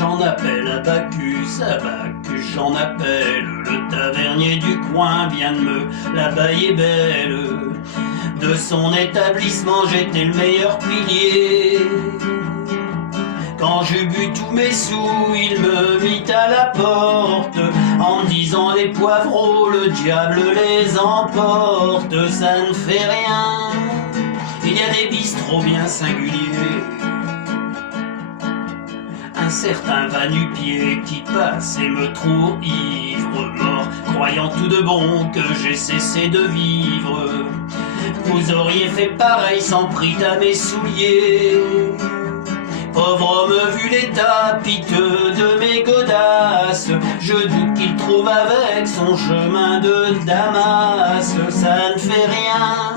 J'en appelle à Bacchus, j'en appelle. Le tavernier du coin vient de me la bailler belle. De son établissement j'étais le meilleur pilier. Quand j'eus bu tous mes sous, il me mit à la porte en me disant les poivreaux, le diable les emporte. Ça ne fait rien, il y a des bistrots bien singuliers. Un certain va-nu-pied qui passe et me trouve ivre mort, croyant tout de bon que j'ai cessé de vivre. Vous auriez fait pareil sans prix à mes souliers. Pauvre homme, vu l'état piteux de mes godasses, je doute qu'il trouve avec son chemin de Damas. Ça ne fait rien,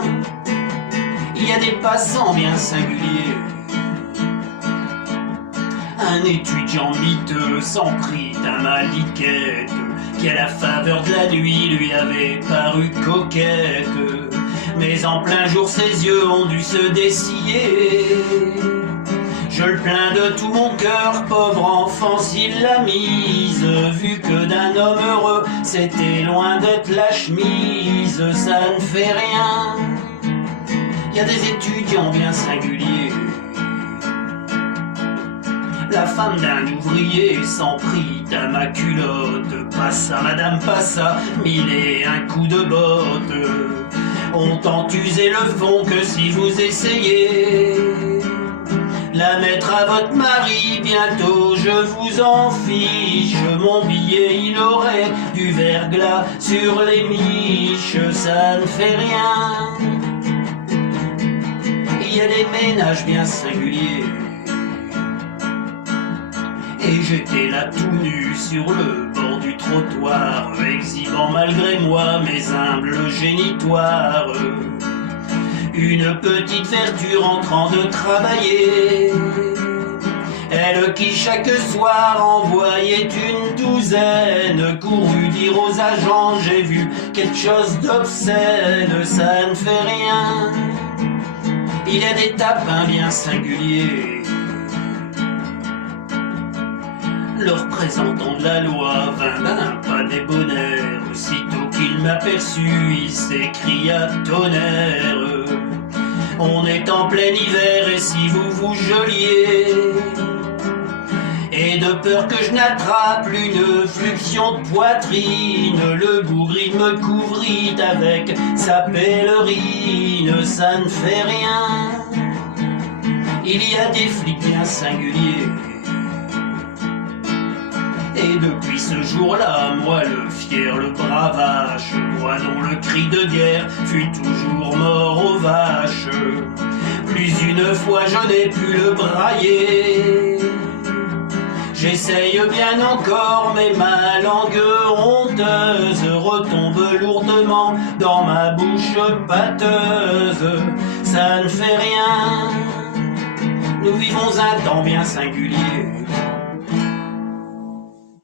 il y a des passants bien singuliers. Un étudiant miteux s'en prit à ma liquette, qui à la faveur de la nuit lui avait paru coquette. Mais en plein jour ses yeux ont dû se dessiller. Je le plains de tout mon cœur, pauvre enfant s'il l'a mise, vu que d'un homme heureux c'était loin d'être la chemise. Ça ne fait rien, y a des étudiants bien singuliers. La femme d'un ouvrier s'en prit à ma culotte, passa, madame passa, mille et un coup de botte. On tant usé le fond que si vous essayez la mettre à votre mari, bientôt je vous en fiche. Mon billet il aurait du verglas sur les miches. Ça ne fait rien, il y a des ménages bien singuliers. Et j'étais là tout nu sur le bord du trottoir, exhibant malgré moi mes humbles génitoires. Une petite verdure en train de travailler, elle qui chaque soir envoyait une douzaine, courut dire aux agents j'ai vu quelque chose d'obscène. Ça ne fait rien, il y a des tapins bien singuliers. Le représentant de la loi vint d'un pas débonnaire. Aussitôt qu'il m'aperçut, il s'écria tonnerre. On est en plein hiver et si vous vous geliez, et de peur que je n'attrape une fluxion de poitrine, le bourri me couvrit avec sa pèlerine. Ça ne fait rien, il y a des flics bien singuliers. Et depuis ce jour-là, moi le fier, le bravache, moi dont le cri de guerre fut toujours mort aux vaches, plus d'une fois je n'ai pu le brailler. J'essaye bien encore mais ma langue honteuse retombe lourdement dans ma bouche pâteuse. Ça ne fait rien, nous vivons un temps bien singulier.